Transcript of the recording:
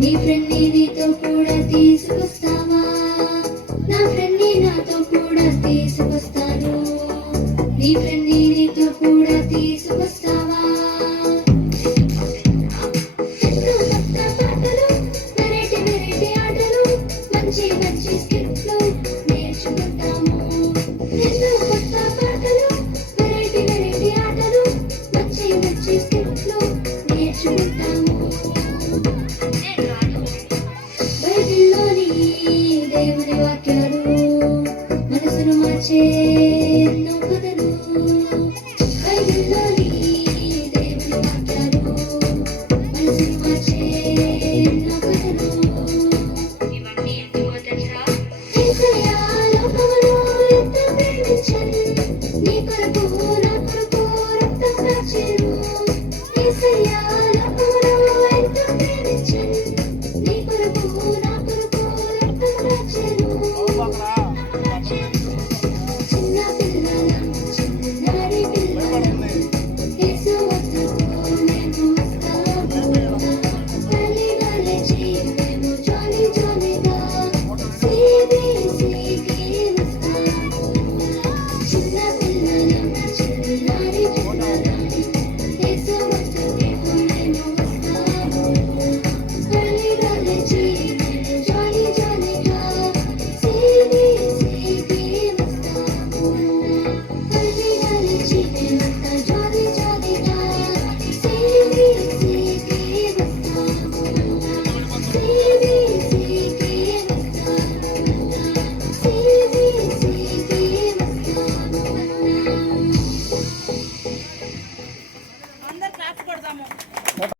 నీ ఫ్రెండ్ నీతో కూడా తీసుకొస్తావా? నా ఫ్రెండ్ నాతో కూడా తీసుకొస్తాను. నీ ఫ్రెండ్ నీతో కూడా తీసుకొస్తావా? ఎన్నో కొత్త పాటలు, వెరైటీ వెరైటీ ఆటలు, మంచి మంచి స్కిట్లు నేర్చుకుంటాము. ఎన్నో కొత్త పాటలు, వెరైటీ వెరైటీ ఆటలు, మంచి మంచి స్కిట్లు నేర్చుకుంటాము. బైబిల్లోని దేవుని వాక్యాలు మనసును మార్చే ఎన్నో కథలు